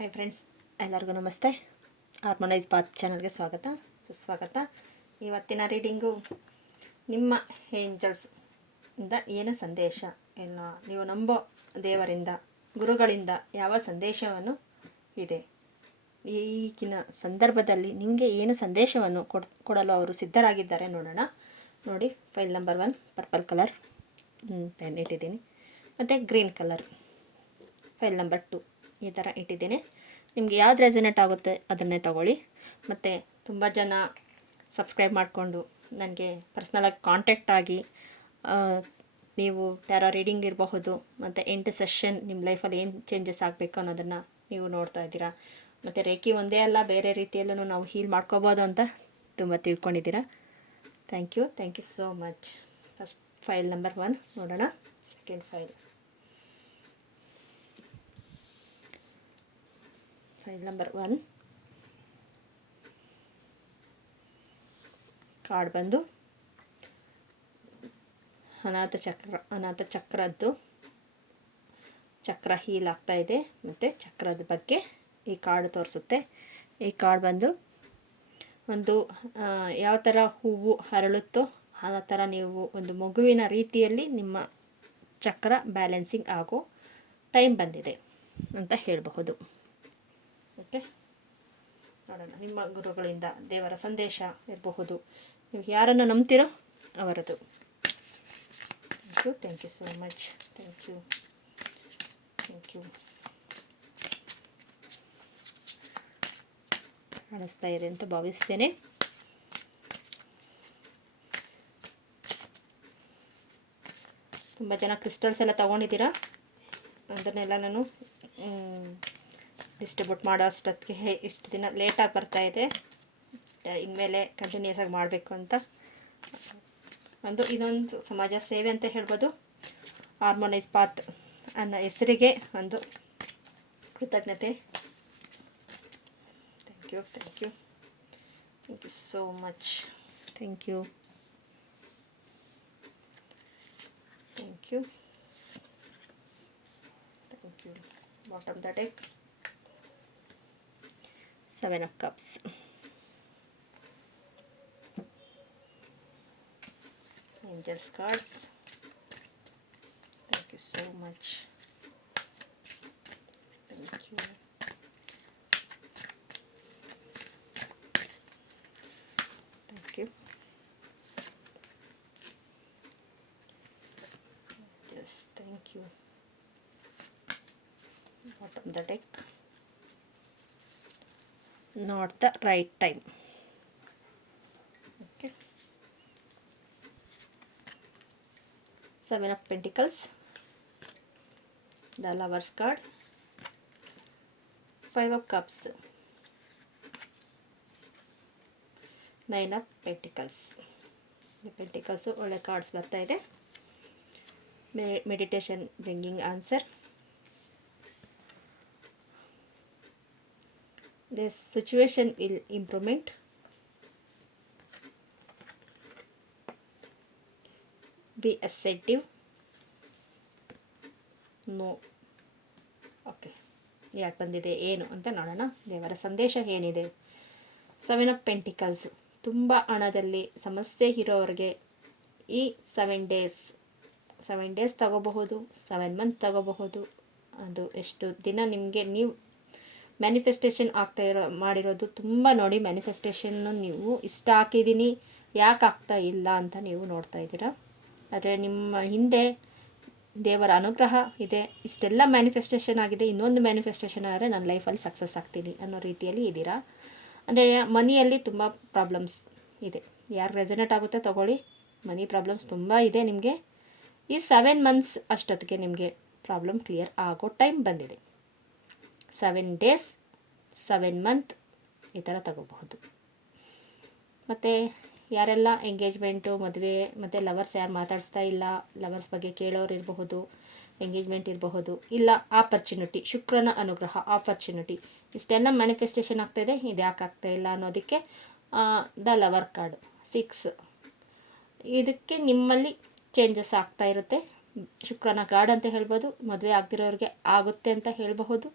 Hi friends, ಎಲ್ಲರಿಗೂ ನಮಸ್ತೆ. Harmonise path ಚಾನಲ್ಗೆ ಸ್ವಾಗತ, ಸುಸ್ವಾಗತ. ಇವತ್ತಿನ ರೀಡಿಂಗು ನಿಮ್ಮ ಏಂಜಲ್ಸ್ ಇಂದ ಏನು ಸಂದೇಶ, ಇಲ್ಲ ನೀವು ನಂಬೋ ದೇವರಿಂದ, ಗುರುಗಳಿಂದ ಯಾವ ಸಂದೇಶವನ್ನು ಇದೆ, ಈಗಿನ ಸಂದರ್ಭದಲ್ಲಿ ನಿಮಗೆ ಏನು ಸಂದೇಶವನ್ನು ಕೊಡಲು ಅವರು ಸಿದ್ಧರಾಗಿದ್ದಾರೆ ನೋಡೋಣ. ನೋಡಿ, file number 1 purple colour pen ಇಟ್ಟಿದ್ದೀನಿ, ಮತ್ತು ಗ್ರೀನ್ ಕಲರ್ ಫೈಲ್ ನಂಬರ್ 2 ಈ ಥರ ಇಟ್ಟಿದ್ದೇನೆ. ನಿಮಗೆ ಯಾವ್ದು ರೆಸನೇಟ್ ಆಗುತ್ತೆ ಅದನ್ನೇ ತಗೊಳ್ಳಿ. ಮತ್ತು ತುಂಬ ಜನ ಸಬ್ಸ್ಕ್ರೈಬ್ ಮಾಡಿಕೊಂಡು ನನಗೆ ಪರ್ಸ್ನಲಾಗಿ ಕಾಂಟ್ಯಾಕ್ಟ್ ಆಗಿ ನೀವು ಟ್ಯಾರೋ ರೀಡಿಂಗ್ ಇರಬಹುದು, ಮತ್ತು 8 ಸೆಷನ್ ನಿಮ್ಮ ಲೈಫಲ್ಲಿ ಏನು ಚೇಂಜಸ್ ಆಗಬೇಕು ಅನ್ನೋದನ್ನು ನೀವು ನೋಡ್ತಾ ಇದ್ದೀರಾ. ಮತ್ತು ರೇಖಿ ಒಂದೇ ಅಲ್ಲ, ಬೇರೆ ರೀತಿಯಲ್ಲೂ ನಾವು ಹೀಲ್ ಮಾಡ್ಕೋಬೋದು ಅಂತ ತುಂಬ ತಿಳ್ಕೊಂಡಿದ್ದೀರಾ. Thank you so much. First file number 1 ನೋಡೋಣ. ಸೆಕೆಂಡ್ ಫೈಲ್ ನಂಬರ್ 1 ಕಾರ್ಡ್ ಬಂದು ಅನಾಥ ಚಕ್ರದ್ದು ಚಕ್ರ ಹೀಲ್ ಆಗ್ತಾ ಇದೆ, ಮತ್ತು ಚಕ್ರದ ಬಗ್ಗೆ ಈ ಕಾರ್ಡ್ ತೋರಿಸುತ್ತೆ. ಈ ಕಾರ್ಡ್ ಬಂದು ಒಂದು ಯಾವ ಥರ ಹೂವು ಅರಳುತ್ತೋ ಆ ಥರ ನೀವು ಒಂದು ಮಗುವಿನ ರೀತಿಯಲ್ಲಿ ನಿಮ್ಮ ಚಕ್ರ ಬ್ಯಾಲೆನ್ಸಿಂಗ್ ಆಗೋ ಟೈಮ್ ಬಂದಿದೆ ಅಂತ ಹೇಳಬಹುದು. ಓಕೆ, ನೋಡೋಣ. ನಿಮ್ಮ ಗುರುಗಳಿಂದ ದೇವರ ಸಂದೇಶ ಇರಬಹುದು, ನೀವು ಯಾರನ್ನು ನಂಬ್ತಿರೋ ಅವರದು. Thank you so much. Thank you. ಕಾಣಿಸ್ತಾ ಇದೆ ಅಂತ ಭಾವಿಸ್ತೇನೆ. ತುಂಬ ಜನ ಕ್ರಿಸ್ಟಲ್ಸ್ ಎಲ್ಲ ತೊಗೊಂಡಿದ್ದೀರಾ, ಅದನ್ನೆಲ್ಲ ನಾನು ಡಿಸ್ಟ್ರಿಬ್ಯೂಟ್ ಮಾಡೋ ಅಷ್ಟೊತ್ತಿಗೆ ಇಷ್ಟು ದಿನ ಲೇಟಾಗಿ ಬರ್ತಾಯಿದೆ. ಇನ್ಮೇಲೆ ಕಂಟಿನ್ಯೂಸ್ ಆಗಿ ಮಾಡಬೇಕು ಅಂತ ಇದೊಂದು ಸಮಾಜ ಸೇವೆ ಅಂತ ಹೇಳ್ಬೋದು. ಹಾರ್ಮೋನೈಸ್ ಪಾತ್ ಅನ್ನೋ ಹೆಸರಿಗೆ ಒಂದು ಕೃತಜ್ಞತೆ. Thank you so much. Thank you. Bottom the deck 7 of cups. Angels cards. Thank you so much. Thank you. Yes, thank you. Bottom of the deck. Not the right time. Okay. 7 of Pentacles, the Lovers card, 5 of Cups, 9 of Pentacles. The Pentacles ಒಳ್ಳೆ cards ಬರ್ತಾ ಇದೆ. Meditation bringing answer. This situation will improvement. Be assertive. No. Okay, ಯಾಕೆ ಬಂದಿದೆ ಏನು ಅಂತ ನೋಡೋಣ. ದೇವರ ಸಂದೇಶ ಏನಿದೆ. 7 of Pentacles, ತುಂಬ ಹಣದಲ್ಲಿ ಸಮಸ್ಯೆ ಇರೋರಿಗೆ ಈ 7 ಡೇಸ್ ತಗೋಬಹುದು, 7 ಮಂತ್ ತಗೋಬಹುದು. ಅದು ಎಷ್ಟು ದಿನ ನಿಮಗೆ ನೀವು ಮ್ಯಾನಿಫೆಸ್ಟೇಷನ್ ಮಾಡಿರೋದು ತುಂಬ ನೋಡಿ. ಮ್ಯಾನಿಫೆಸ್ಟೇಷನ್ನು ನೀವು ಇಷ್ಟ ಹಾಕಿದ್ದೀನಿ, ಯಾಕೆ ಆಗ್ತಾ ಇಲ್ಲ ಅಂತ ನೀವು ನೋಡ್ತಾ ಇದ್ದೀರಾ. ಆದರೆ ನಿಮ್ಮ ಹಿಂದೆ ದೇವರ ಅನುಗ್ರಹ ಇದೆ. ಇಷ್ಟೆಲ್ಲ ಮ್ಯಾನಿಫೆಸ್ಟೇಷನ್ ಆಗಿದೆ, ಇನ್ನೊಂದು ಮ್ಯಾನಿಫೆಸ್ಟೇಷನ್ ಆದರೆ ನನ್ನ ಲೈಫಲ್ಲಿ ಸಕ್ಸಸ್ ಆಗ್ತೀನಿ ಅನ್ನೋ ರೀತಿಯಲ್ಲಿ ಇದ್ದೀರಾ. ಅಂದರೆ ಮನಿಯಲ್ಲಿ ತುಂಬ ಪ್ರಾಬ್ಲಮ್ಸ್ ಇದೆ. ಯಾರು ರೆಸನೇಟ್ ಆಗುತ್ತೆ ತಗೊಳ್ಳಿ. ಮನಿ ಪ್ರಾಬ್ಲಮ್ಸ್ ತುಂಬ ಇದೆ ನಿಮಗೆ. ಈ 7 ಮಂತ್ಸ್ ಅಷ್ಟೊತ್ತಿಗೆ ನಿಮಗೆ ಪ್ರಾಬ್ಲಮ್ ಕ್ಲಿಯರ್ ಆಗೋ ಟೈಮ್ ಬಂದಿದೆ. 7 ಡೇಸ್, 7 ಮಂತ್ ಈ ಥರ ತಗೋಬಹುದು. ಮತ್ತು ಯಾರೆಲ್ಲ ಎಂಗೇಜ್ಮೆಂಟು, ಮದುವೆ, ಮತ್ತು ಲವರ್ಸ್ ಯಾರು ಮಾತಾಡಿಸ್ತಾ ಇಲ್ಲ, ಲವರ್ಸ್ ಬಗ್ಗೆ ಕೇಳೋರು ಇರಬಹುದು, ಎಂಗೇಜ್ಮೆಂಟ್ ಇರಬಹುದು, ಇಲ್ಲ ಆಪರ್ಚುನಿಟಿ, ಶುಕ್ರನ ಅನುಗ್ರಹ, ಆಪರ್ಚುನಿಟಿ, ಇಷ್ಟೆಲ್ಲ ಮ್ಯಾನಿಫೆಸ್ಟೇಷನ್ ಆಗ್ತಾಯಿದೆ. ಇದು ಯಾಕೆ ಆಗ್ತಾಯಿಲ್ಲ ಅನ್ನೋದಕ್ಕೆ ದ ಲವರ್ ಕಾರ್ಡ್ 6. ಇದಕ್ಕೆ ನಿಮ್ಮಲ್ಲಿ ಚೇಂಜಸ್ ಆಗ್ತಾ ಇರುತ್ತೆ. ಶುಕ್ರನ ಕಾರ್ಡ್ ಅಂತ ಹೇಳ್ಬೋದು. ಮದುವೆ ಆಗದಿರೋರಿಗೆ ಆಗುತ್ತೆ ಅಂತ ಹೇಳಬಹುದು.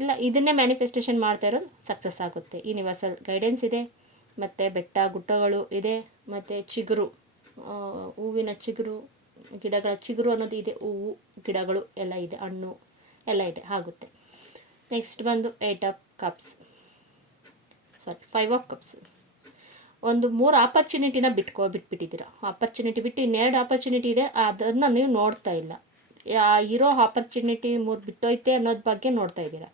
ಇಲ್ಲ ಇದನ್ನೇ ಮ್ಯಾನಿಫೆಸ್ಟೇಷನ್ ಮಾಡ್ತಾ ಇರೋದು ಸಕ್ಸಸ್ ಆಗುತ್ತೆ. ಯೂನಿವರ್ಸಲ್ ಗೈಡೆನ್ಸ್ ಇದೆ, ಮತ್ತು ಬೆಟ್ಟ ಗುಡ್ಡಗಳು ಇದೆ, ಮತ್ತು ಚಿಗುರು, ಹೂವಿನ ಚಿಗುರು, ಗಿಡಗಳ ಚಿಗುರು ಅನ್ನೋದು ಇದೆ, ಹೂವು ಗಿಡಗಳು ಎಲ್ಲ ಇದೆ, ಹಣ್ಣು ಎಲ್ಲ ಇದೆ, ಆಗುತ್ತೆ. ನೆಕ್ಸ್ಟ್ ಬಂದು 5 ಆಫ್ ಕಪ್ಸ್. ಒಂದು 3 ಆಪರ್ಚುನಿಟಿನ ಬಿಟ್ಬಿಟ್ಟಿದ್ದೀರ. ಆಪರ್ಚುನಿಟಿ ಬಿಟ್ಟು ಇನ್ನೆರಡು ಆಪರ್ಚುನಿಟಿ ಇದೆ, ಅದನ್ನು ನೀವು ನೋಡ್ತಾ ಇಲ್ಲ. ಇರೋ ಆಪರ್ಚುನಿಟಿ 3 ಬಿಟ್ಟೋಯ್ತೆ ಅನ್ನೋದ್ರ ಬಗ್ಗೆ ನೋಡ್ತಾ ಇದ್ದೀರಾ.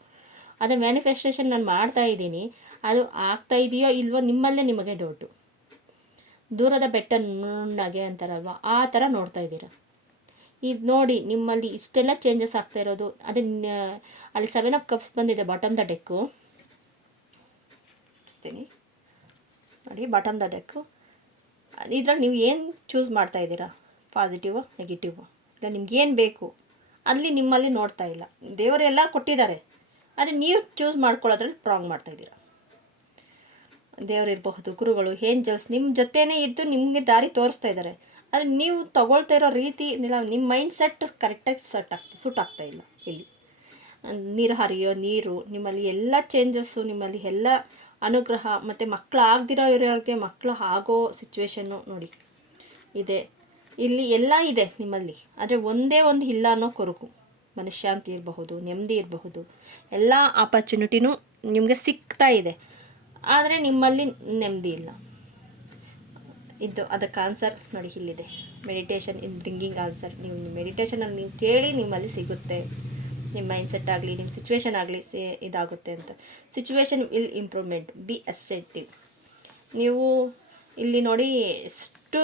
ಅದೇ ಮ್ಯಾನಿಫೆಸ್ಟೇಷನ್ ನಾನು ಮಾಡ್ತಾ ಇದ್ದೀನಿ, ಅದು ಆಗ್ತಾ ಇದೆಯೋ ಇಲ್ವೋ ನಿಮ್ಮಲ್ಲೇ ನಿಮಗೆ ಡೌಟು. ದೂರದ ಬೆಟ್ಟ ನುಣ್ಣಗೆ ಅಂತಾರಲ್ವ, ಆ ಥರ ನೋಡ್ತಾ ಇದ್ದೀರಾ. ಇದು ನೋಡಿ ನಿಮ್ಮಲ್ಲಿ ಇಷ್ಟೆಲ್ಲ ಚೇಂಜಸ್ ಆಗ್ತಾ ಇರೋದು. ಅದನ್ನ ಅಲ್ಲಿ 7 ಆಫ್ ಕಪ್ಸ್ ಬಂದಿದೆ ಬಾಟಮ್ ದ ಡೆಕ್ಕು. ನೋಡಿ ಬಾಟಮ್ ದ ಡೆಕ್ಕು. ಇದ್ರಲ್ಲಿ ನೀವು ಏನು ಚೂಸ್ ಮಾಡ್ತಾ ಇದ್ದೀರಾ, ಪಾಸಿಟಿವು ನೆಗೆಟಿವು, ಇಲ್ಲ ನಿಮ್ಗೇನು ಬೇಕು ಅಲ್ಲಿ ನಿಮ್ಮಲ್ಲಿ ನೋಡ್ತಾ ಇಲ್ಲ. ದೇವರೆಲ್ಲ ಕೊಟ್ಟಿದ್ದಾರೆ, ಆದರೆ ನೀವು ಚೂಸ್ ಮಾಡ್ಕೊಳ್ಳೋದ್ರಲ್ಲಿ ರಾಂಗ್ ಮಾಡ್ತಾಯಿದ್ದೀರ. ದೇವರಿರಬಹುದು, ಗುರುಗಳು, ಏಂಜಲ್ಸ್ ನಿಮ್ಮ ಜೊತೆನೇ ಇದ್ದು ನಿಮಗೆ ದಾರಿ ತೋರಿಸ್ತಾ ಇದ್ದಾರೆ. ಆದರೆ ನೀವು ತಗೊಳ್ತಾ ಇರೋ ರೀತಿ ಇಲ್ಲ, ನಿಮ್ಮ ಮೈಂಡ್ ಸೆಟ್ ಕರೆಕ್ಟಾಗಿ ಸೂಟ್ ಆಗ್ತಾ ಇಲ್ಲ. ಇಲ್ಲಿ ನೀರು ಹರಿಯೋ ನೀರು, ನಿಮ್ಮಲ್ಲಿ ಎಲ್ಲ ಚೇಂಜಸ್ಸು, ನಿಮ್ಮಲ್ಲಿ ಎಲ್ಲ ಅನುಗ್ರಹ, ಮತ್ತು ಮಕ್ಕಳು ಆಗದಿರೋ ಇರೋರಿಗೆ ಮಕ್ಕಳು ಆಗೋ ಸಿಚುವೇಶನ್ನು ನೋಡಿ ಇದೆ. ಇಲ್ಲಿ ಎಲ್ಲ ಇದೆ ನಿಮ್ಮಲ್ಲಿ, ಆದರೆ ಒಂದೇ ಒಂದು ಇಲ್ಲ ಅನ್ನೋ ಕೊರಗು. ಮನಃಶಾಂತಿ ಇರಬಹುದು, ನೆಮ್ಮದಿ ಇರಬಹುದು, ಎಲ್ಲ ಆಪರ್ಚುನಿಟಿನೂ ನಿಮಗೆ ಸಿಗ್ತಾ ಇದೆ, ಆದರೆ ನಿಮ್ಮಲ್ಲಿ ನೆಮ್ಮದಿ ಇಲ್ಲ. ಇದು ಅದಕ್ಕೆ ಆನ್ಸರ್ ನೋಡಿ ಇಲ್ಲಿದೆ. ಮೆಡಿಟೇಷನ್ ಇನ್ ಬ್ರಿಂಗಿಂಗ್ ಆನ್ಸರ್. ನೀವು ಮೆಡಿಟೇಷನಲ್ಲಿ ನೀವು ಕೇಳಿ ನಿಮ್ಮಲ್ಲಿ ಸಿಗುತ್ತೆ. ನಿಮ್ಮ ಮೈಂಡ್ಸೆಟ್ ಆಗಲಿ, ನಿಮ್ಮ ಸಿಚುವೇಶನ್ ಆಗಲಿ ಇದಾಗುತ್ತೆ ಅಂತ. Situation will improvement, be acceptive. ನೀವು ಇಲ್ಲಿ ನೋಡಿ ಎಷ್ಟು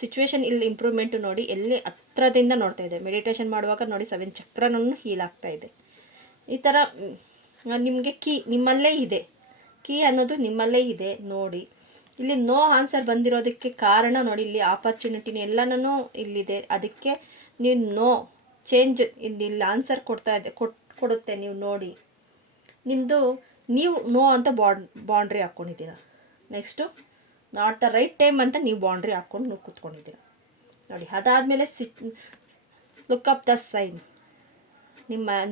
ಸಿಚುವೇಶನ್ ಇಲ್ಲಿ ಇಂಪ್ರೂವ್ಮೆಂಟು ನೋಡಿ ಎಲ್ಲಿ ಹತ್ರದಿಂದ ನೋಡ್ತಾ ಇದೆ. ಮೆಡಿಟೇಷನ್ ಮಾಡುವಾಗ ನೋಡಿ 7 ಚಕ್ರನೂ ಹೀಲ್ ಆಗ್ತಾ ಇದೆ. ಈ ಥರ ನಿಮಗೆ ನಿಮ್ಮಲ್ಲೇ ಇದೆ, ಕೀ ಅನ್ನೋದು ನಿಮ್ಮಲ್ಲೇ ಇದೆ ನೋಡಿ. ಇಲ್ಲಿ ನೋ ಆನ್ಸರ್ ಬಂದಿರೋದಕ್ಕೆ ಕಾರಣ ನೋಡಿ, ಇಲ್ಲಿ ಆಪರ್ಚುನಿಟಿನ ಎಲ್ಲನೂ ಇಲ್ಲಿದೆ. ಅದಕ್ಕೆ ನೀವು ನೋ ಚೇಂಜ್ ಇಲ್ಲಿ ಆನ್ಸರ್ ಕೊಡುತ್ತೆ. ನೀವು ನೋಡಿ ನಿಮ್ಮದು ನೀವು ನೋ ಅಂತ ಬೌಂಡ್ರಿ ಹಾಕ್ಕೊಂಡಿದ್ದೀರ. Next not the right time ಅಂತ ನೀವು ಬೌಂಡ್ರಿ ಹಾಕ್ಕೊಂಡು ನೀವು ಕೂತ್ಕೊಂಡಿದ್ದೀರ ನೋಡಿ. ಅದಾದಮೇಲೆ ಲುಕ್ ಅಪ್ ದ ಸೈನ್.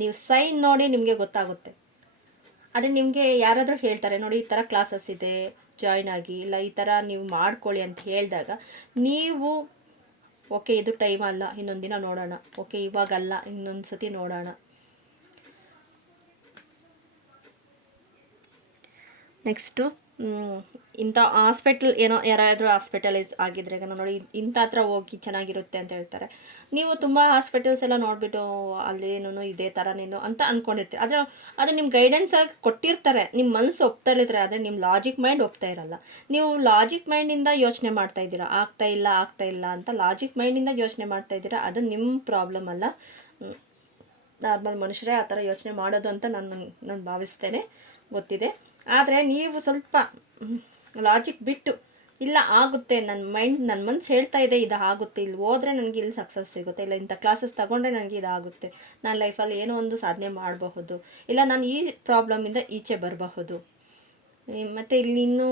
ನೀವು ಸೈನ್ ನೋಡಿ ನಿಮಗೆ ಗೊತ್ತಾಗುತ್ತೆ. ಅದೇ ನಿಮಗೆ ಯಾರಾದರೂ ಹೇಳ್ತಾರೆ ನೋಡಿ ಈ ಥರ ಕ್ಲಾಸಸ್ ಇದೆ, ಜಾಯ್ನ್ ಆಗಿ, ಇಲ್ಲ ಈ ಥರ ನೀವು ಮಾಡ್ಕೊಳ್ಳಿ ಅಂತ ಹೇಳಿದಾಗ ನೀವು ಓಕೆ ಇದು ಟೈಮ್ ಅಲ್ಲ, ಇನ್ನೊಂದು ದಿನ ನೋಡೋಣ, ಓಕೆ ಇವಾಗಲ್ಲ ಇನ್ನೊಂದು ಸತಿ ನೋಡೋಣ. ನೆಕ್ಸ್ಟು ಇಂಥ ಹಾಸ್ಪಿಟಲ್ ಏನೋ ಯಾರಾದರೂ ಹಾಸ್ಪಿಟಲೈಸ್ ಆಗಿದ್ರೆ ನೋಡಿ ಇಂಥ ಹತ್ರ ಹೋಗಿ ಚೆನ್ನಾಗಿರುತ್ತೆ ಅಂತ ಹೇಳ್ತಾರೆ. ನೀವು ತುಂಬ ಹಾಸ್ಪಿಟಲ್ಸ್ ಎಲ್ಲ ನೋಡಿಬಿಟ್ಟು ಅಲ್ಲೇನೋ ಇದೇ ಥರನೇನೋ ಅಂತ ಅಂದ್ಕೊಂಡಿರ್ತೀರಿ. ಆದರೆ ಅದು ನಿಮ್ಮ ಗೈಡೆನ್ಸಾಗಿ ಕೊಟ್ಟಿರ್ತಾರೆ, ನಿಮ್ಮ ಮನಸ್ಸು ಒಪ್ತಾ ಇರ್ತಾರೆ, ಆದರೆ ನಿಮ್ಮ ಲಾಜಿಕ್ ಮೈಂಡ್ ಒಪ್ತಾ ಇರಲ್ಲ. ನೀವು ಲಾಜಿಕ್ ಮೈಂಡಿಂದ ಯೋಚನೆ ಮಾಡ್ತಾ ಇದ್ದೀರಾ, ಆಗ್ತಾ ಇಲ್ಲ ಅಂತ ಲಾಜಿಕ್ ಮೈಂಡಿಂದ ಯೋಚನೆ ಮಾಡ್ತಾ ಇದ್ದೀರಾ. ಅದು ನಿಮ್ಮ ಪ್ರಾಬ್ಲಮ್ ಅಲ್ಲ, ನಾರ್ಮಲ್ ಮನುಷ್ಯರೇ ಆ ಥರ ಯೋಚನೆ ಮಾಡೋದು ಅಂತ ನಾನು ಭಾವಿಸ್ತೇನೆ, ಗೊತ್ತಿದೆ. ಆದರೆ ನೀವು ಸ್ವಲ್ಪ ಲಾಜಿಕ್ ಬಿಟ್ಟು ಇಲ್ಲ ಆಗುತ್ತೆ, ನನ್ನ ಮನಸ್ಸು ಹೇಳ್ತಾ ಇದೆ ಇದು ಆಗುತ್ತೆ, ಇಲ್ಲಿ ಹೋದರೆ ನನಗೆ ಇಲ್ಲಿ ಸಕ್ಸಸ್ ಸಿಗುತ್ತೆ, ಇಲ್ಲ ಇಂಥ ಕ್ಲಾಸಸ್ ತಗೊಂಡ್ರೆ ನನಗೆ ಇದಾಗುತ್ತೆ, ನಾನು ಲೈಫಲ್ಲಿ ಏನೋ ಒಂದು ಸಾಧನೆ ಮಾಡಬಹುದು, ಇಲ್ಲ ನಾನು ಈ ಪ್ರಾಬ್ಲಮಿಂದ ಈಚೆ ಬರಬಹುದು. ಮತ್ತು ಇಲ್ಲಿ ಇನ್ನೂ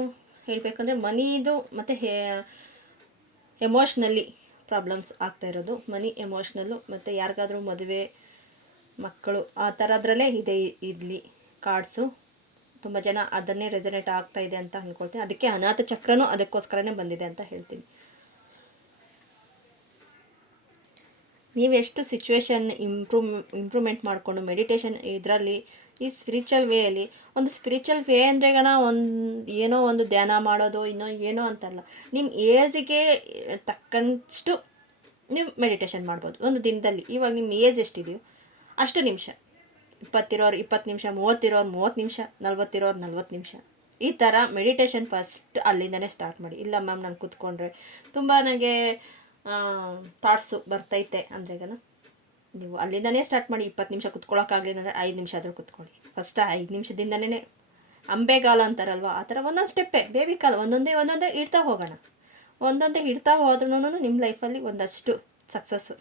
ಹೇಳಬೇಕಂದ್ರೆ ಮನಿದು ಮತ್ತು ಎಮೋಷ್ನಲಿ ಪ್ರಾಬ್ಲಮ್ಸ್ ಆಗ್ತಾ ಇರೋದು. ಮನಿ, ಎಮೋಷ್ನಲ್ಲು, ಮತ್ತು ಯಾರಿಗಾದ್ರೂ ಮದುವೆ, ಮಕ್ಕಳು ಆ ಥರದ್ರಲ್ಲೇ ಇದೆ ಇಲ್ಲಿ ಕಾರ್ಡ್ಸು. ತುಂಬ ಜನ ಅದನ್ನೇ ರೆಸನೇಟ್ ಆಗ್ತಾ ಇದೆ ಅಂತ ಅಂದ್ಕೊಳ್ತೀನಿ. ಅದಕ್ಕೆ ಅನಾಥ ಚಕ್ರನೂ ಅದಕ್ಕೋಸ್ಕರನೇ ಬಂದಿದೆ ಅಂತ ಹೇಳ್ತೀನಿ. ನೀವೆಷ್ಟು ಸಿಚುವೇಶನ್ ಇಂಪ್ರೂವ್ಮೆಂಟ್ ಮಾಡಿಕೊಂಡು ಮೆಡಿಟೇಷನ್ ಇದರಲ್ಲಿ ಈ ಸ್ಪಿರಿಚುವಲ್ ವೇಯಲ್ಲಿ, ಒಂದು ಸ್ಪಿರಿಚುವಲ್ ವೇ ಅಂದ್ರೆಗಣ ಏನೋ ಒಂದು ಧ್ಯಾನ ಮಾಡೋದು ಏನೋ ಅಂತಲ್ಲ, ನಿಮ್ಮ ಏಜಿಗೆ ತಕ್ಕಷ್ಟು ನೀವು ಮೆಡಿಟೇಷನ್ ಮಾಡ್ಬೋದು ಒಂದು ದಿನದಲ್ಲಿ. ಇವಾಗ ನಿಮ್ಮ ಏಜ್ ಎಷ್ಟಿದೆಯೋ ಅಷ್ಟು ನಿಮಿಷ, 20 ಇರೋರು 20 ನಿಮಿಷ, 30 ಇರೋರು 30 ನಿಮಿಷ, 40 ಇರೋರು 40 ನಿಮಿಷ, ಈ ಥರ ಮೆಡಿಟೇಷನ್ ಫಸ್ಟ್ ಅಲ್ಲಿಂದನೇ ಸ್ಟಾರ್ಟ್ ಮಾಡಿ. ಇಲ್ಲ ಮ್ಯಾಮ್ ನಾನು ಕೂತ್ಕೊಂಡ್ರೆ ತುಂಬ ನನಗೆ ಥಾಟ್ಸು ಬರ್ತೈತೆ ಅಂದ್ರೆಗನ ನೀವು ಅಲ್ಲಿಂದನೇ ಸ್ಟಾರ್ಟ್ ಮಾಡಿ. 20 ನಿಮಿಷ ಕೂತ್ಕೊಳ್ಳೋಕ್ಕಾಗಲಿಲ್ಲ ಅಂದರೆ 5 ನಿಮಿಷ ಆದರೂ ಕೂತ್ಕೊಳ್ಳಿ. ಫಸ್ಟ್ 5 ನಿಮಿಷದಿಂದನೇ ಅಂಬೆಗಾಲ ಅಂತಾರಲ್ವ, ಆ ಥರ ಒಂದೊಂದು ಸ್ಟೆಪ್ಪೇ, ಬೇಬಿ ಕಾಲ ಒಂದೊಂದೇ ಇಡ್ತಾ ಹೋಗೋಣ. ಒಂದೊಂದೇ ಇಡ್ತಾ ಹೋದ್ರೂ ನಿಮ್ಮ ಲೈಫಲ್ಲಿ ಒಂದಷ್ಟು ಸಕ್ಸಸ್ಸು.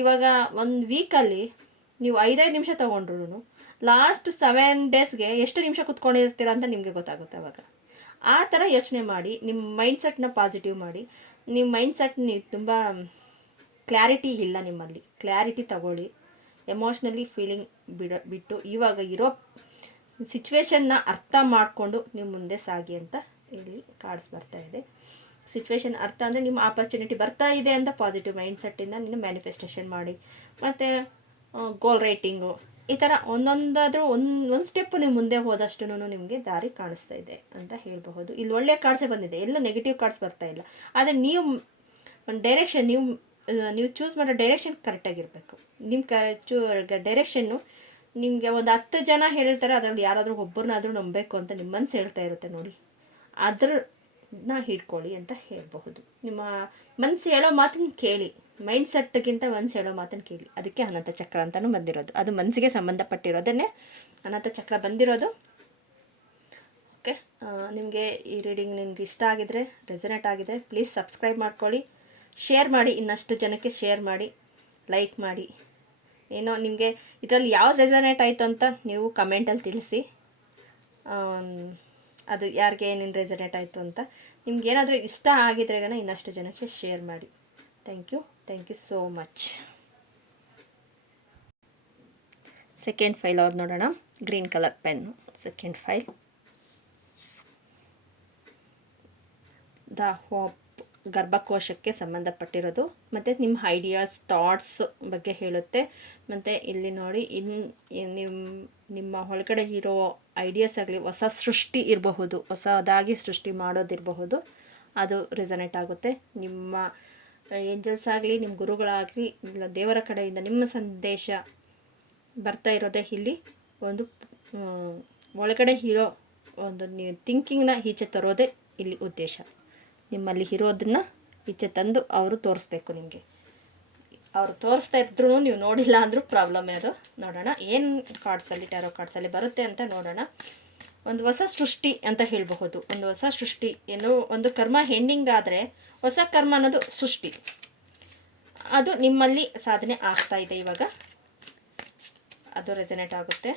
ಇವಾಗ ಒಂದು ವೀಕಲ್ಲಿ ನೀವು 5 ನಿಮಿಷ ತೊಗೊಂಡ್ರು ಲಾಸ್ಟ್ 7 ಡೇಸ್ಗೆ ಎಷ್ಟು ನಿಮಿಷ ಕೂತ್ಕೊಂಡಿರ್ತೀರ ಅಂತ ನಿಮಗೆ ಗೊತ್ತಾಗುತ್ತೆ. ಅವಾಗ ಆ ಥರ ಯೋಚನೆ ಮಾಡಿ, ನಿಮ್ಮ ಮೈಂಡ್ಸೆಟ್ನ ಪಾಸಿಟಿವ್ ಮಾಡಿ. ನಿಮ್ಮ ಮೈಂಡ್ಸೆಟ್ ನೀವು ತುಂಬ ಕ್ಲಾರಿಟಿ ಇಲ್ಲ, ನಿಮ್ಮಲ್ಲಿ ಕ್ಲಾರಿಟಿ ತಗೊಳ್ಳಿ. ಎಮೋಷ್ನಲಿ ಫೀಲಿಂಗ್ ಬಿಟ್ಟು ಇವಾಗ ಇರೋ ಸಿಚುವೇಶನ್ನ ಅರ್ಥ ಮಾಡಿಕೊಂಡು ನೀವು ಮುಂದೆ ಸಾಗಿ ಅಂತ ಇಲ್ಲಿ ಕಾರ್ಡ್ಸ್ ಬರ್ತಾ ಇದೆ. ಸಿಚುವೇಶನ್ ಅರ್ಥ ಅಂದರೆ ನಿಮ್ಮ ಆಪರ್ಚುನಿಟಿ ಬರ್ತಾ ಇದೆ ಅಂತ ಪಾಸಿಟಿವ್ ಮೈಂಡ್ಸೆಟ್ಟಿಂದ ನೀನು ಮ್ಯಾನಿಫೆಸ್ಟೇಷನ್ ಮಾಡಿ. ಮತ್ತು ಗೋಲ್ ರೈಟಿಂಗು ಈ ಥರ ಒಂದೊಂದಾದರೂ ಒಂದು ಸ್ಟೆಪ್ ನೀವು ಮುಂದೆ ಹೋದಷ್ಟು ನಿಮಗೆ ದಾರಿ ಕಾಣಿಸ್ತಾ ಇದೆ ಅಂತ ಹೇಳಬಹುದು. ಇಲ್ಲಿ ಒಳ್ಳೆಯ ಕಾರ್ಡ್ಸೇ ಬಂದಿದೆ, ಎಲ್ಲ ನೆಗೆಟಿವ್ ಕಾರ್ಡ್ಸ್ ಬರ್ತಾ ಇಲ್ಲ. ಆದರೆ ನೀವು ಒಂದು ಡೈರೆಕ್ಷನ್ ನೀವು ಚೂಸ್ ಮಾಡೋ ಡೈರೆಕ್ಷನ್ ಕರೆಕ್ಟಾಗಿರಬೇಕು. ನಿಮ್ಮ ಡೈರೆಕ್ಷನ್ನು ನಿಮಗೆ ಒಂದು 10 ಜನ ಹೇಳ್ತಾರೆ, ಅದರಲ್ಲಿ ಯಾರಾದರೂ ಒಬ್ಬರನ್ನಾದರೂ ನಂಬಬೇಕು ಅಂತ ನಿಮ್ಮ ಮನಸ್ಸು ಹೇಳ್ತಾ ಇರುತ್ತೆ ನೋಡಿ, ಅದನ್ನ ಹಿಡ್ಕೊಳ್ಳಿ ಅಂತ ಹೇಳಬಹುದು. ನಿಮ್ಮ ಮನಸ್ಸು ಹೇಳೋ ಮಾತನ್ನು ಕೇಳಿ, ಮೈಂಡ್ ಸೆಟ್ಗಿಂತ ಮನಸ್ಸು ಹೇಳೋ ಮಾತನ್ನು ಕೇಳಿ. ಅದಕ್ಕೆ ಅನಂತ ಚಕ್ರ ಅಂತಲೂ ಬಂದಿರೋದು, ಅದು ಮನಸ್ಸಿಗೆ ಸಂಬಂಧಪಟ್ಟಿರೋದನ್ನೇ ಅನಂತ ಚಕ್ರ ಬಂದಿರೋದು. ಓಕೆ, ನಿಮಗೆ ಈ ರೀಡಿಂಗ್ ನಿಮ್ಗೆ ಇಷ್ಟ ಆಗಿದರೆ, ರೆಸನೇಟ್ ಆಗಿದರೆ ಪ್ಲೀಸ್ ಸಬ್ಸ್ಕ್ರೈಬ್ ಮಾಡ್ಕೊಳ್ಳಿ, ಶೇರ್ ಮಾಡಿ, ಇನ್ನಷ್ಟು ಜನಕ್ಕೆ ಶೇರ್ ಮಾಡಿ, ಲೈಕ್ ಮಾಡಿ. ಏನೋ ನಿಮಗೆ ಇದರಲ್ಲಿ ಯಾವ್ದು ರೆಸನೇಟ್ ಆಯಿತು ಅಂತ ನೀವು ಕಮೆಂಟಲ್ಲಿ ತಿಳಿಸಿ. ಅದು ಯಾರಿಗೆ ಏನೇನು ರೆಸನೇಟ್ ಆಯಿತು ಅಂತ. ನಿಮ್ಗೆ ಏನಾದರೂ ಇಷ್ಟ ಆಗಿದ್ರೆಗನ ಇನ್ನಷ್ಟು ಜನಕ್ಕೆ ಶೇರ್ ಮಾಡಿ. Thank you so much. Second file ಅವ್ರು ನೋಡೋಣ. Green colour pen. Second file the hope, ಗರ್ಭಕೋಶಕ್ಕೆ ಸಂಬಂಧಪಟ್ಟಿರೋದು, ಮತ್ತು ನಿಮ್ಮ ಐಡಿಯಾಸ್ ಥಾಟ್ಸ್ ಬಗ್ಗೆ ಹೇಳುತ್ತೆ. ಮತ್ತು ಇಲ್ಲಿ ನೋಡಿ, ನಿಮ್ಮ ಒಳಗಡೆ ಇರೋ ಐಡಿಯಾಸ್ ಆಗಲಿ, ಹೊಸ ಸೃಷ್ಟಿ ಇರಬಹುದು, ಹೊಸದಾಗಿ ಸೃಷ್ಟಿ ಮಾಡೋದಿರಬಹುದು, ಅದು ರೆಸನೇಟ್ ಆಗುತ್ತೆ. ನಿಮ್ಮ ಏಂಜಲ್ಸ್ ಆಗಲಿ, ನಿಮ್ಮ ಗುರುಗಳಾಗಲಿ, ಇಲ್ಲ ದೇವರ ಕಡೆಯಿಂದ ನಿಮ್ಮ ಸಂದೇಶ ಬರ್ತಾ ಇರೋದೇ ಇಲ್ಲಿ ಒಂದು ಒಳಗಡೆ ಇರೋ ಒಂದು ಥಿಂಕಿಂಗ್ನ ಈಚೆ ತರೋದೇ ಇಲ್ಲಿ ಉದ್ದೇಶ. ನಿಮ್ಮಲ್ಲಿ ಇರೋದನ್ನ ಈಚೆ ತಂದು ಅವರು ತೋರಿಸ್ಬೇಕು ನಿಮಗೆ. ಅವರು ತೋರಿಸ್ತಾ ಇದ್ರೂ ನೀವು ನೋಡಿಲ್ಲ ಅಂದರೂ ಪ್ರಾಬ್ಲಮ್ಮೇ ಅದು. ನೋಡೋಣ ಏನು ಕಾರ್ಡ್ಸಲ್ಲಿ, ಟ್ಯಾರೋ ಕಾರ್ಡ್ಸಲ್ಲಿ ಬರುತ್ತೆ ಅಂತ ನೋಡೋಣ. ಒಂದು ಹೊಸ ಸೃಷ್ಟಿ ಅಂತ ಹೇಳಬಹುದು. ಒಂದು ಹೊಸ ಸೃಷ್ಟಿ, ಏನೋ ಒಂದು ಕರ್ಮ ಹೆಂಡಿಂಗ್ ಆದರೆ ಹೊಸ ಕರ್ಮ ಅನ್ನೋದು ಸೃಷ್ಟಿ, ಅದು ನಿಮ್ಮಲ್ಲಿ ಸಾಧನೆ ಆಗ್ತಾ ಇದೆ ಇವಾಗ. ಅದು ರೆಸನೇಟ್ ಆಗುತ್ತೆ.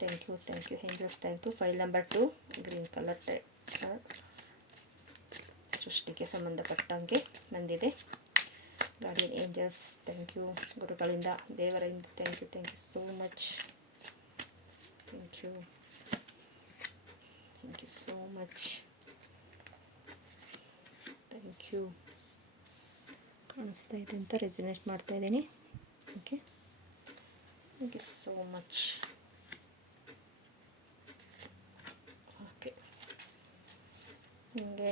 Thank you angels, thank you. File number 2 green colour ಸೃಷ್ಟಿಗೆ ಸಂಬಂಧಪಟ್ಟಂಗೆ ಬಂದಿದೆ. Guardian angels, thank you. ಗುರುಗಳಿಂದ, ದೇವರಿಂದ thank you so much. Thank you so much. Thank you. ಕಾಣಿಸ್ತಾ ಇದೆ ಅಂತ ರೆಸನೇಟ್ ಮಾಡ್ತಾ ಇದ್ದೀನಿ. Okay, thank you so much. Okay, ನಿಮಗೆ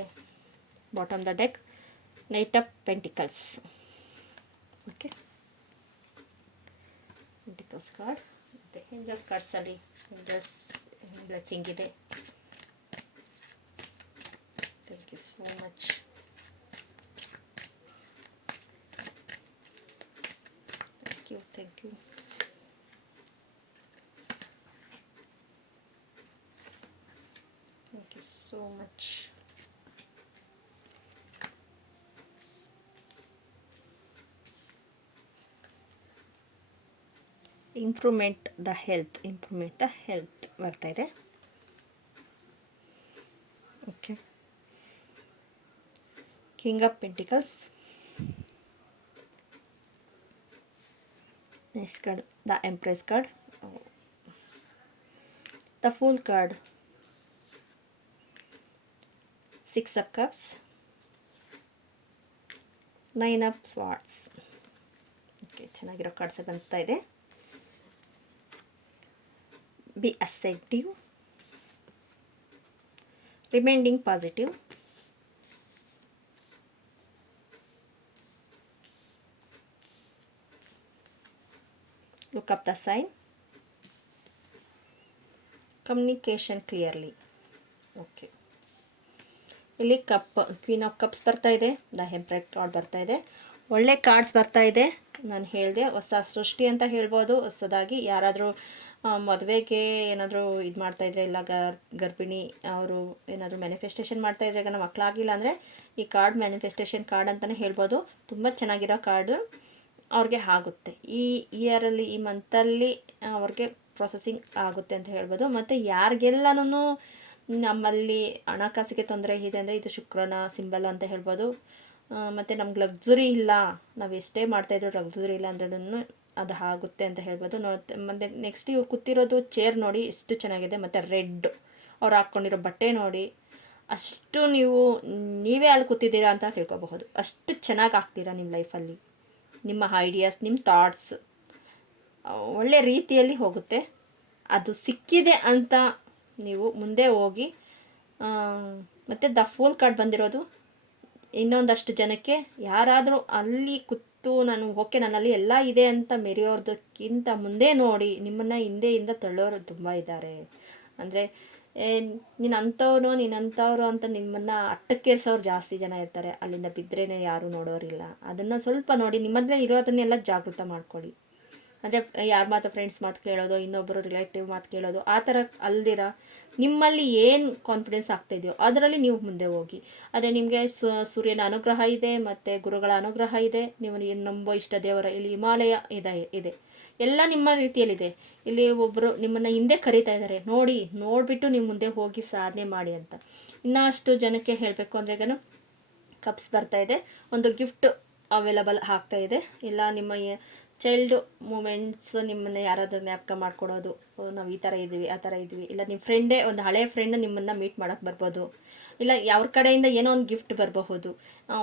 bottom the deck knight of pentacles. Okay, pentacles card. ಮತ್ತು ಏಂಜಲ್ಸ್ ಕಾರ್ಡ್ಸಲ್ಲಿ ಏಂಜಲ್ಸ್ ಬ್ಲೆಸ್ಸಿಂಗ್ ಇದೆ. Thank you so much. Thank you thank you so much. Improvement the health ಬರ್ತಾ ಇದೆ. Okay, king of pentacles. Next card the empress card, the fool card, 6 of cups, 9 of swords. Okay, ಚೆನ್ನಾಗಿರೋ cards ಬಂತಾ ಇದೆ. Be acceptive, reminding positive, look up the sign, communication clearly. Okay, ಇಲ್ಲಿ queen of cups ಬರ್ತಾ ಇದೆ, the empress card ಬರ್ತಾ ಇದೆ. ಒಳ್ಳೆ cards ಬರ್ತಾ ಇದೆ. ನಾನು ಹೇಳಿದೆ ಹೊಸ ಸೃಷ್ಟಿ ಅಂತ ಹೇಳ್ಬೋದು. ಹೊಸದಾಗಿ ಯಾರಾದರೂ ಮದುವೆಗೆ ಏನಾದರೂ ಇದು ಮಾಡ್ತಾಯಿದ್ರೆ, ಇಲ್ಲ ಗರ್ಭಿಣಿ ಅವರು ಏನಾದರೂ ಮ್ಯಾನಿಫೆಸ್ಟೇಷನ್ ಮಾಡ್ತಾಯಿದ್ರೆ, ಈಗ ನಮ್ಮ ಮಕ್ಕಳಾಗಿಲ್ಲ ಅಂದರೆ ಈ ಕಾರ್ಡ್ ಮ್ಯಾನಿಫೆಸ್ಟೇಷನ್ ಕಾರ್ಡ್ ಅಂತಲೇ ಹೇಳ್ಬೋದು. ತುಂಬ ಚೆನ್ನಾಗಿರೋ ಕಾರ್ಡು ಅವ್ರಿಗೆ ಆಗುತ್ತೆ. ಈ ಇಯರಲ್ಲಿ, ಈ ಮಂತಲ್ಲಿ ಅವ್ರಿಗೆ ಪ್ರೊಸೆಸಿಂಗ್ ಆಗುತ್ತೆ ಅಂತ ಹೇಳ್ಬೋದು. ಮತ್ತು ಯಾರಿಗೆಲ್ಲನೂ ನಮ್ಮಲ್ಲಿ ಹಣಕಾಸಿಗೆ ತೊಂದರೆ ಇದೆ ಅಂದರೆ ಇದು ಶುಕ್ರನ ಸಿಂಬಲ್ ಅಂತ ಹೇಳ್ಬೋದು. ಮತ್ತು ನಮ್ಗೆ ಲಕ್ಸುರಿ ಇಲ್ಲ, ನಾವು ಎಷ್ಟೇ ಮಾಡ್ತಾಯಿದ್ರು ಲಕ್ಸುರಿ ಇಲ್ಲ ಅಂದ್ರೂ ಅದು ಆಗುತ್ತೆ ಅಂತ ಹೇಳ್ಬೋದು. ಮತ್ತು ನೆಕ್ಸ್ಟ್ ಇವ್ರು ಕೂತಿರೋದು ಚೇರ್ ನೋಡಿ ಎಷ್ಟು ಚೆನ್ನಾಗಿದೆ, ಮತ್ತು ರೆಡ್ ಅವ್ರು ಹಾಕ್ಕೊಂಡಿರೋ ಬಟ್ಟೆ ನೋಡಿ, ಅಷ್ಟು ನೀವೇ ಅಲ್ಲಿ ಕೂತಿದ್ದೀರಾ ಅಂತ ತಿಳ್ಕೊಬಹುದು. ಅಷ್ಟು ಚೆನ್ನಾಗಿ ಆಗ್ತೀರಾ ನಿಮ್ಮ ಲೈಫಲ್ಲಿ. ನಿಮ್ಮ ಐಡಿಯಾಸ್, ನಿಮ್ಮ ಥಾಟ್ಸ್ ಒಳ್ಳೆ ರೀತಿಯಲ್ಲಿ ಹೋಗುತ್ತೆ. ಅದು ಸಿಕ್ಕಿದೆ ಅಂತ ನೀವು ಮುಂದೆ ಹೋಗಿ. ಮತ್ತು ದ ಫೂಲ್ ಕಾರ್ಡ್ ಬಂದಿರೋದು ಇನ್ನೊಂದಷ್ಟು ಜನಕ್ಕೆ, ಯಾರಾದರೂ ಅಲ್ಲಿ ಕೂತು ನನ್ನಲ್ಲಿ ಎಲ್ಲ ಇದೆ ಅಂತ ಮೆರೆಯೋರ್ದಕ್ಕಿಂತ ಮುಂದೆ ನೋಡಿ ನಿಮ್ಮನ್ನು ಹಿಂದೆಯಿಂದ ತಳ್ಳೋರು ತುಂಬ ಇದ್ದಾರೆ. ಅಂದರೆ ನೀನು ಅಂಥವ್ರು ಅಂತ ನಿಮ್ಮನ್ನು ಅಟ್ಟಕ್ಕೇರಿಸೋರು ಜಾಸ್ತಿ ಜನ ಇರ್ತಾರೆ. ಅಲ್ಲಿಂದ ಬಿದ್ದರೇನೆ ಯಾರೂ ನೋಡೋರಿಲ್ಲ. ಅದನ್ನು ಸ್ವಲ್ಪ ನೋಡಿ, ನಿಮ್ಮಲ್ಲೇ ಇರೋದನ್ನೆಲ್ಲ ಜಾಗೃತ ಮಾಡ್ಕೊಳ್ಳಿ. ಅಂದರೆ ಯಾರ ಮಾತು, ಫ್ರೆಂಡ್ಸ್ ಮಾತು ಕೇಳೋದು, ಇನ್ನೊಬ್ಬರು ರಿಲೇಟಿವ್ ಮಾತು ಕೇಳೋದು, ಆ ಥರ ಅಲ್ದಿರ ನಿಮ್ಮಲ್ಲಿ ಏನು ಕಾನ್ಫಿಡೆನ್ಸ್ ಆಗ್ತಾಯಿದೆಯೋ ಅದರಲ್ಲಿ ನೀವು ಮುಂದೆ ಹೋಗಿ. ಅದೇ ನಿಮಗೆ ಸೂರ್ಯನ ಅನುಗ್ರಹ ಇದೆ, ಮತ್ತು ಗುರುಗಳ ಅನುಗ್ರಹ ಇದೆ, ನೀವು ನಂಬೋ ಇಷ್ಟ ದೇವರ ಇಲ್ಲಿ ಹಿಮಾಲಯ ಇದೆ, ಎಲ್ಲ ನಿಮ್ಮ ರೀತಿಯಲ್ಲಿದೆ. ಇಲ್ಲಿ ಒಬ್ಬರು ನಿಮ್ಮನ್ನು ಹಿಂದೆ ಕರೀತಾ ಇದ್ದಾರೆ, ನೋಡಿಬಿಟ್ಟು ನೀವು ಮುಂದೆ ಹೋಗಿ ಸಾಧನೆ ಮಾಡಿ ಅಂತ. ಇನ್ನಷ್ಟು ಜನಕ್ಕೆ ಹೇಳಬೇಕು ಅಂದರೆ ಈಗ ಕಪ್ಸ್ ಬರ್ತಾಯಿದೆ, ಒಂದು ಗಿಫ್ಟ್ ಅವೈಲಬಲ್ ಆಗ್ತಾಯಿದೆ. ಇಲ್ಲ ನಿಮ್ಮ ಚೈಲ್ಡು ಮೂಮೆಂಟ್ಸ್ ನಿಮ್ಮನ್ನು ಯಾರಾದರೂ ಜ್ಞಾಪಕ ಮಾಡ್ಕೊಡೋದು, ನಾವು ಈ ಥರ ಇದ್ವಿ ಆ ಥರ ಇದ್ವಿ. ಇಲ್ಲ ನಿಮ್ಮ ಫ್ರೆಂಡೇ, ಒಂದು ಹಳೆಯ ಫ್ರೆಂಡ್ ನಿಮ್ಮನ್ನು ಮೀಟ್ ಮಾಡೋಕ್ಕೆ ಬರ್ಬೋದು. ಇಲ್ಲ ಯಾವ್ರ ಕಡೆಯಿಂದ ಏನೋ ಒಂದು ಗಿಫ್ಟ್ ಬರಬಹುದು,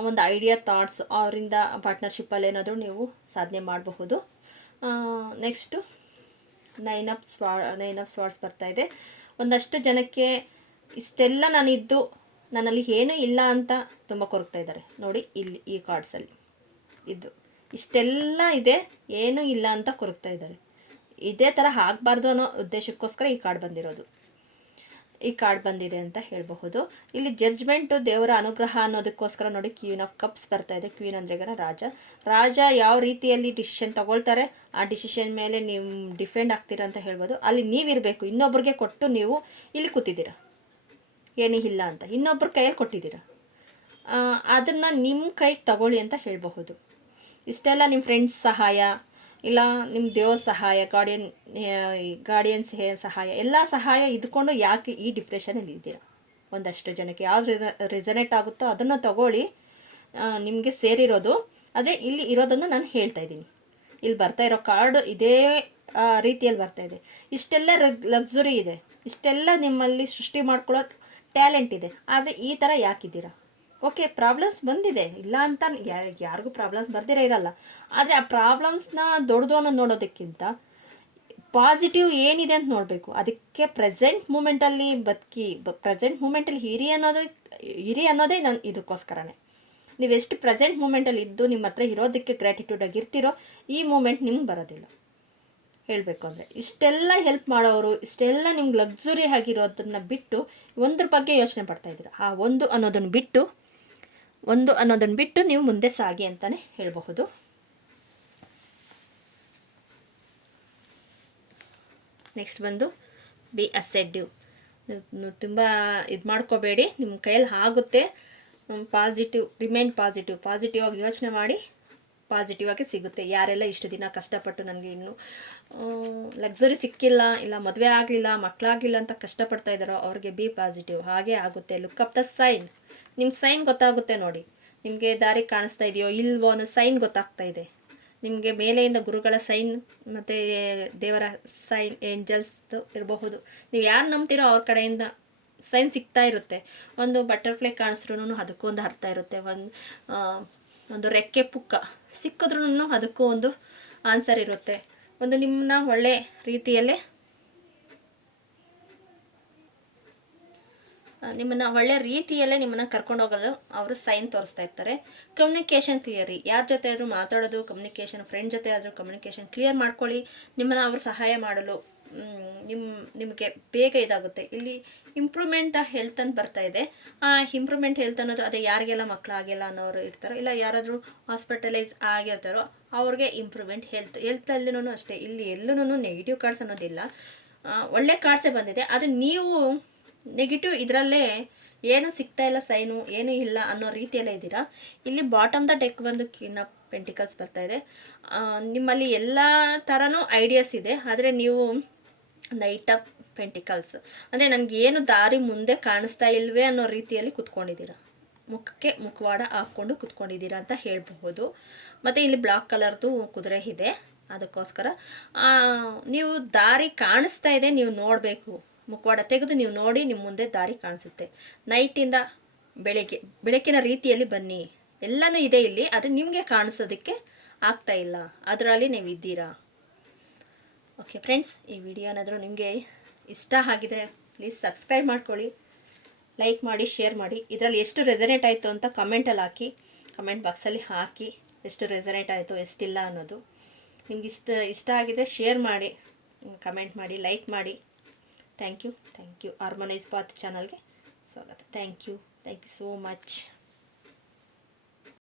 ಒಂದು ಐಡಿಯಾ, ಥಾಟ್ಸ್ ಅವರಿಂದ ಪಾರ್ಟ್ನರ್ಶಿಪ್ಪಲ್ಲಿ ಏನಾದರೂ ನೀವು ಸಾಧನೆ ಮಾಡಬಹುದು. ನೆಕ್ಸ್ಟು ನೈನ್ ಆಫ್ ಸ್ವಾರ್ಡ್ಸ್ ಬರ್ತಾಯಿದೆ. ಒಂದಷ್ಟು ಜನಕ್ಕೆ ಇಷ್ಟೆಲ್ಲ ನಾನಿದ್ದು ನನ್ನಲ್ಲಿ ಏನೂ ಇಲ್ಲ ಅಂತ ತುಂಬ ಕೊರಗ್ತಾ ಇದ್ದಾರೆ ನೋಡಿ. ಇಲ್ಲಿ ಈ ಕಾರ್ಡ್ಸಲ್ಲಿ ಇಷ್ಟೆಲ್ಲ ಇದೆ, ಏನೂ ಇಲ್ಲ ಅಂತ ಕೊರಗ್ತಾ ಇದ್ದಾರೆ. ಇದೇ ಥರ ಆಗಬಾರ್ದು ಅನ್ನೋ ಉದ್ದೇಶಕ್ಕೋಸ್ಕರ ಈ ಕಾರ್ಡ್ ಬಂದಿದೆ ಅಂತ ಹೇಳಬಹುದು. ಇಲ್ಲಿ ಜಡ್ಜ್ಮೆಂಟು, ದೇವರ ಅನುಗ್ರಹ ಅನ್ನೋದಕ್ಕೋಸ್ಕರ ನೋಡಿ ಕ್ವೀನ್ ಆಫ್ ಕಪ್ಸ್ ಬರ್ತಾ ಇದೆ. ಕ್ವೀನ್ ಅಂದರೆ ರಾಜ ಯಾವ ರೀತಿಯಲ್ಲಿ ಡಿಸಿಷನ್ ತಗೊಳ್ತಾರೆ ಆ ಡಿಸಿಷನ್ ಮೇಲೆ ನೀವು ಡಿಫೆಂಡ್ ಆಗ್ತೀರಾ ಅಂತ ಹೇಳ್ಬೋದು. ಅಲ್ಲಿ ನೀವಿರಬೇಕು, ಇನ್ನೊಬ್ರಿಗೆ ಕೊಟ್ಟು ನೀವು ಇಲ್ಲಿ ಕೂತಿದ್ದೀರಾ, ಏನೂ ಇಲ್ಲ ಅಂತ ಇನ್ನೊಬ್ಬರ ಕೈಯಲ್ಲಿ ಕೊಟ್ಟಿದ್ದೀರಾ, ಅದನ್ನು ನಿಮ್ಮ ಕೈಗೆ ತಗೊಳ್ಳಿ ಅಂತ ಹೇಳಬಹುದು. ಇಷ್ಟೆಲ್ಲ ನಿಮ್ಮ ಫ್ರೆಂಡ್ಸ್ ಸಹಾಯ, ಇಲ್ಲ ನಿಮ್ಮ ದೇವ್ರ ಸಹಾಯ, ಗಾರ್ಡಿಯನ್ಸ್ ಸಹಾಯ, ಎಲ್ಲ ಸಹಾಯ ಇದ್ಕೊಂಡು ಯಾಕೆ ಈ ಡಿಪ್ರೆಷನಲ್ಲಿ ಇದ್ದೀರಾ? ಒಂದಷ್ಟು ಜನಕ್ಕೆ ಯಾವ್ದು ರೆಸನೇಟ್ ಆಗುತ್ತೋ ಅದನ್ನು ತಗೊಳ್ಳಿ, ನಿಮಗೆ ಸೇರಿರೋದು. ಆದರೆ ಇಲ್ಲಿ ಇರೋದನ್ನು ನಾನು ಹೇಳ್ತಾ ಇದ್ದೀನಿ. ಇಲ್ಲಿ ಬರ್ತಾ ಇರೋ ಕಾರ್ಡ್ ಇದೇ ರೀತಿಯಲ್ಲಿ ಬರ್ತಾಯಿದೆ. ಇಷ್ಟೆಲ್ಲ ಲಕ್ಸುರಿ ಇದೆ, ಇಷ್ಟೆಲ್ಲ ನಿಮ್ಮಲ್ಲಿ ಸೃಷ್ಟಿ ಮಾಡ್ಕೊಳ್ಳೋ ಟ್ಯಾಲೆಂಟ್ ಇದೆ, ಆದರೆ ಈ ಥರ ಯಾಕಿದ್ದೀರಾ? ಓಕೆ, ಪ್ರಾಬ್ಲಮ್ಸ್ ಬಂದಿದೆ, ಇಲ್ಲ ಅಂತ ಯಾರಿಗೂ ಪ್ರಾಬ್ಲಮ್ಸ್ ಬರ್ದಿರ ಇರಲ್ಲ. ಆದರೆ ಆ ಪ್ರಾಬ್ಲಮ್ಸ್ನ ದೊಡ್ಡದು ಅನ್ನೋದು ನೋಡೋದಕ್ಕಿಂತ ಪಾಸಿಟಿವ್ ಏನಿದೆ ಅಂತ ನೋಡಬೇಕು. ಅದಕ್ಕೆ ಪ್ರೆಸೆಂಟ್ ಮೂಮೆಂಟಲ್ಲಿ ಪ್ರೆಸೆಂಟ್ ಮೂಮೆಂಟಲ್ಲಿ ಹಿರಿ ಅನ್ನೋದೇ ನಾನು ಇದಕ್ಕೋಸ್ಕರನೇ. ನೀವೆಷ್ಟು ಪ್ರೆಸೆಂಟ್ ಮೂಮೆಂಟಲ್ಲಿ ಇದ್ದು ನಿಮ್ಮ ಹತ್ರ ಇರೋದಕ್ಕೆ ಗ್ರ್ಯಾಟಿಟ್ಯೂಡ್ ಆಗಿರ್ತೀರೋ ಈ ಮೂಮೆಂಟ್ ನಿಮ್ಗೆ ಬರೋದಿಲ್ಲ. ಹೇಳಬೇಕು ಅಂದರೆ ಇಷ್ಟೆಲ್ಲ ಹೆಲ್ಪ್ ಮಾಡೋರು, ಇಷ್ಟೆಲ್ಲ ನಿಮ್ಗೆ ಲಕ್ಸುರಿ ಆಗಿರೋದನ್ನು ಬಿಟ್ಟು ಒಂದ್ರ ಬಗ್ಗೆ ಯೋಚನೆ ಪಡ್ತಾಯಿದ್ದೀರ. ಆ ಒಂದು ಅನ್ನೋದನ್ನು ಬಿಟ್ಟು ನೀವು ಮುಂದೆ ಸಾಗಿ ಅಂತಲೇ ಹೇಳಬಹುದು. ನೆಕ್ಸ್ಟ್ ಬಂದು ಬಿ ಅಸೆಡ್ಡಿವ್. ನೀವು ತುಂಬ ಇದು ಮಾಡ್ಕೋಬೇಡಿ, ನಿಮ್ಮ ಕೈಯಲ್ಲಿ ಆಗುತ್ತೆ. ರಿಮೈನ್ ಪಾಸಿಟಿವ್ ಆಗಿ ಯೋಚನೆ ಮಾಡಿ, ಪಾಸಿಟಿವ್ ಆಗಿ ಸಿಗುತ್ತೆ. ಯಾರೆಲ್ಲ ಇಷ್ಟು ದಿನ ಕಷ್ಟಪಟ್ಟು ನನಗೆ ಇನ್ನೂ ಲಕ್ಸುರಿ ಸಿಕ್ಕಿಲ್ಲ, ಇಲ್ಲ ಮದುವೆ ಆಗಲಿಲ್ಲ, ಮಕ್ಕಳಾಗಲಿಲ್ಲ ಅಂತ ಕಷ್ಟಪಡ್ತಾ ಇದ್ದಾರೋ ಅವ್ರಿಗೆ ಬಿ ಪಾಸಿಟಿವ್, ಹಾಗೇ ಆಗುತ್ತೆ. ಲುಕ್ ಅಪ್ ದ ಸೈನ್, ನಿಮ್ಮ ಸೈನ್ ಗೊತ್ತಾಗುತ್ತೆ ನೋಡಿ. ನಿಮಗೆ ದಾರಿ ಕಾಣಿಸ್ತಾ ಇದೆಯೋ ಇಲ್ವೋ ಅನ್ನೋ ಸೈನ್ ಗೊತ್ತಾಗ್ತಾ ಇದೆ. ನಿಮಗೆ ಮೇಲೆಯಿಂದ ಗುರುಗಳ ಸೈನ್ ಮತ್ತು ದೇವರ ಸೈನ್, ಏಂಜಲ್ಸ್ದು ಇರಬಹುದು. ನೀವು ಯಾರು ನಂಬ್ತೀರೋ ಅವ್ರ ಕಡೆಯಿಂದ ಸೈನ್ ಸಿಗ್ತಾ ಇರುತ್ತೆ. ಒಂದು ಬಟರ್ಫ್ಲೈ ಕಾಣಿಸ್ರೂ ಅದಕ್ಕೂ ಒಂದು ಅರ್ಥ ಇರುತ್ತೆ. ಒಂದು ರೆಕ್ಕೆ ಪುಕ್ಕ ಸಿಕ್ಕಿದ್ರೂ ಅದಕ್ಕೂ ಒಂದು ಆನ್ಸರ್ ಇರುತ್ತೆ. ಒಂದು ನಿಮ್ಮನ್ನ ಒಳ್ಳೆ ರೀತಿಯಲ್ಲೇ ನಿಮ್ಮನ್ನು ಕರ್ಕೊಂಡು ಹೋಗೋದು ಅವರು ಸೈನ್ ತೋರಿಸ್ತಾ ಇರ್ತಾರೆ. ಕಮ್ಯುನಿಕೇಷನ್ ಕ್ಲಿಯರಿ, ಯಾರ ಜೊತೆ ಆದರೂ ಮಾತಾಡೋದು ಕಮ್ಯುನಿಕೇಷನ್, ಫ್ರೆಂಡ್ ಜೊತೆ ಆದರೂ ಕಮ್ಯುನಿಕೇಷನ್ ಕ್ಲಿಯರ್ ಮಾಡ್ಕೊಳ್ಳಿ. ನಿಮ್ಮನ್ನು ಅವರು ಸಹಾಯ ಮಾಡಲು ನಿಮಗೆ ಬೇಗ ಇದಾಗುತ್ತೆ. ಇಲ್ಲಿ ಇಂಪ್ರೂವ್ಮೆಂಟ್ ಹೆಲ್ತ್ ಅಂತ ಬರ್ತಾ ಇದೆ. ಆ ಇಂಪ್ರೂವ್ಮೆಂಟ್ ಹೆಲ್ತ್ ಅನ್ನೋದು ಅದೇ ಯಾರಿಗೆಲ್ಲ ಮಕ್ಕಳಾಗಿಲ್ಲ ಅನ್ನೋರು ಇರ್ತಾರೋ, ಇಲ್ಲ ಯಾರಾದರೂ ಹಾಸ್ಪಿಟಲೈಸ್ ಆಗಿರ್ತಾರೋ ಅವ್ರಿಗೆ ಇಂಪ್ರೂವ್ಮೆಂಟ್ ಹೆಲ್ತಲ್ಲೂ ಅಷ್ಟೇ. ಇಲ್ಲಿ ಎಲ್ಲೂ ನೆಗೆಟಿವ್ ಕಾರ್ಡ್ಸ್ ಅನ್ನೋದಿಲ್ಲ, ಒಳ್ಳೆ ಕಾರ್ಡ್ಸೇ ಬಂದಿದೆ. ಆದರೆ ನೀವು ನೆಗೆಟಿವ್ ಇದರಲ್ಲೇ ಏನು ಸಿಗ್ತಾ ಇಲ್ಲ, ಸೈನು ಏನೂ ಇಲ್ಲ ಅನ್ನೋ ರೀತಿಯಲ್ಲೇ ಇದ್ದೀರಾ. ಇಲ್ಲಿ ಬಾಟಮ್ ದ ಡೆಕ್ ಬಂದು ಕ್ವೀನ್ ಆಫ್ ಪೆಂಟಿಕಲ್ಸ್ ಬರ್ತಾ ಇದೆ. ನಿಮ್ಮಲ್ಲಿ ಎಲ್ಲ ಥರನೂ ಐಡಿಯಾಸ್ ಇದೆ, ಆದರೆ ನೀವು ನೈಟ್ ಆಫ್ ಪೆಂಟಿಕಲ್ಸ್ ಅಂದರೆ ನನಗೇನು ದಾರಿ ಮುಂದೆ ಕಾಣಿಸ್ತಾ ಇಲ್ವೇ ಅನ್ನೋ ರೀತಿಯಲ್ಲಿ ಕುತ್ಕೊಂಡಿದ್ದೀರಾ, ಮುಖಕ್ಕೆ ಮುಖವಾಡ ಹಾಕ್ಕೊಂಡು ಕುತ್ಕೊಂಡಿದ್ದೀರಾ ಅಂತ ಹೇಳಬಹುದು. ಮತ್ತು ಇಲ್ಲಿ ಬ್ಲಾಕ್ ಕಲರ್ದು ಕುದುರೆ ಇದೆ, ಅದಕ್ಕೋಸ್ಕರ ನೀವು ದಾರಿ ಕಾಣಿಸ್ತಾ ಇದೆ, ನೀವು ನೋಡಬೇಕು. ಮುಖವಾಡ ತೆಗೆದು ನೀವು ನೋಡಿ, ನಿಮ್ಮ ಮುಂದೆ ದಾರಿ ಕಾಣಿಸುತ್ತೆ. ನೈಟಿಂದ ಬೆಳಕಿನ ರೀತಿಯಲ್ಲಿ ಬನ್ನಿ, ಎಲ್ಲನೂ ಇದೆ ಇಲ್ಲಿ, ಆದರೆ ನಿಮಗೆ ಕಾಣಿಸೋದಕ್ಕೆ ಆಗ್ತಾ ಇಲ್ಲ, ಅದರಲ್ಲಿ ನೀವು ಇದ್ದೀರಾ. ಓಕೆ ಫ್ರೆಂಡ್ಸ್, ಈ ವಿಡಿಯೋ ಏನಾದರೂ ನಿಮಗೆ ಇಷ್ಟ ಆಗಿದರೆ ಪ್ಲೀಸ್ ಸಬ್ಸ್ಕ್ರೈಬ್ ಮಾಡ್ಕೊಳ್ಳಿ, ಲೈಕ್ ಮಾಡಿ, ಶೇರ್ ಮಾಡಿ. ಇದರಲ್ಲಿ ಎಷ್ಟು ರೆಸನೇಟ್ ಆಯಿತು ಅಂತ ಕಮೆಂಟಲ್ಲಿ ಹಾಕಿ, ಕಮೆಂಟ್ ಬಾಕ್ಸಲ್ಲಿ ಹಾಕಿ, ಎಷ್ಟು ರೆಸನೇಟ್ ಆಯಿತು ಎಷ್ಟಿಲ್ಲ ಅನ್ನೋದು. ನಿಮ್ಗೆ ಇಷ್ಟ ಆಗಿದರೆ ಶೇರ್ ಮಾಡಿ, ಕಮೆಂಟ್ ಮಾಡಿ, ಲೈಕ್ ಮಾಡಿ. Thank you. ಹಾರ್ಮೋನೈಸ್ ಪಾತ್ ಚಾನಲ್ಗೆ ಸ್ವಾಗತ. Thank you so much.